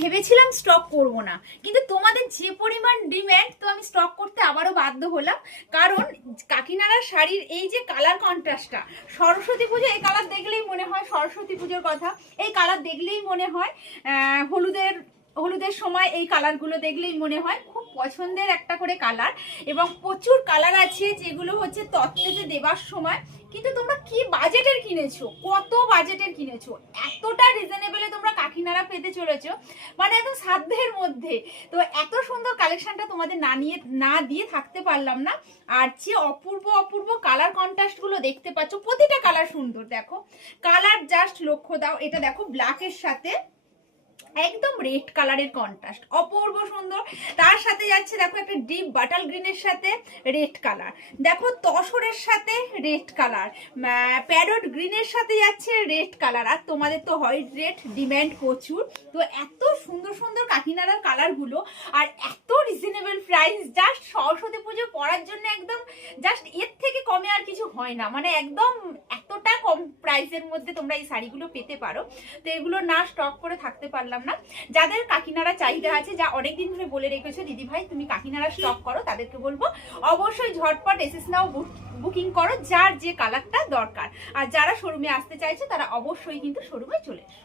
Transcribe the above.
ভেবেছিলাম স্টক করব না, কিন্তু তোমাদের যে পরিমাণ ডিম্যান্ড, তো আমি স্টক করতে আবারও বাধ্য হলাম। কারণ কাকিনাড়ার শাড়ির এই যে কালার কন্ট্রাস্টটা, সরস্বতী পুজো এই কালার দেখলেই মনে হয় সরস্বতী পুজোর কথা, এই কালার দেখলেই মনে হয় হলুদের হলুদের সময় এই কালারগুলো দেখলেই মনে হয় খুব পছন্দের একটা করে কালার। এবং প্রচুর কালার আছে যেগুলো হচ্ছে তত্ত্বেতে দেবার সময়, কিন্তু তোমরা কি বাজেটের কিনেছো, কত বাজেটের কিনেছো, এতটা রিজনেবলে তোমরা কাকিনাড়া পেতে চলেছো, মানে একদম সাধ্যের মধ্যে। তো এত সুন্দর কালেকশনটা তোমাদের না দিয়ে থাকতে পারলাম না। আর যে অপূর্ব অপূর্ব কালার কন্ট্রাস্ট গুলো দেখতে পাচ্ছ, প্রতিটা কালার সুন্দর। দেখো কালার জাস্ট লক্ষ্য দাও, এটা দেখো ব্ল্যাকের সাথে একদম রেড কালারের কন্ট্রাস্ট, অপূর্ব সুন্দর। তার সাথে যাচ্ছে দেখো একটা ডিপ বাটাল গ্রিনের সাথে রেড কালার, দেখো তসরের সাথে রেড কালার, প্যারট গ্রিনের সাথে যাচ্ছে রেড কালার। আর তোমাদের তো হোয়াইট রেড ডিম্যান্ড প্রচুর, তো এত সুন্দর সুন্দর কাকিনাড়ার কালারগুলো আর এত রিজনেবল প্রাইস, জাস্ট সরস্বতী পুজো পড়ার জন্য একদম জাস্ট এর থেকে কমে আর কিছু হয় না, মানে একদম এতটা কম প্রাইসের মধ্যে তোমরা এই শাড়িগুলো পেতে পারো। তো এগুলো না স্টক করে থাকতে পারলাম না। যাদের কাকিনাড়া চাহিদা আছে, যা অনেকদিন ধরে বলে রেখেছো দিদি ভাই তুমি কাকিনাড়া স্টক করো, তাদেরকে বলবো অবশ্যই ঝটপট এসএস নাও বুকিং করো, যার যে কালারটা দরকার। আর যারা শোরুমে আসতে চাইছে তারা অবশ্যই কিন্তু শোরুমে চলে এসো।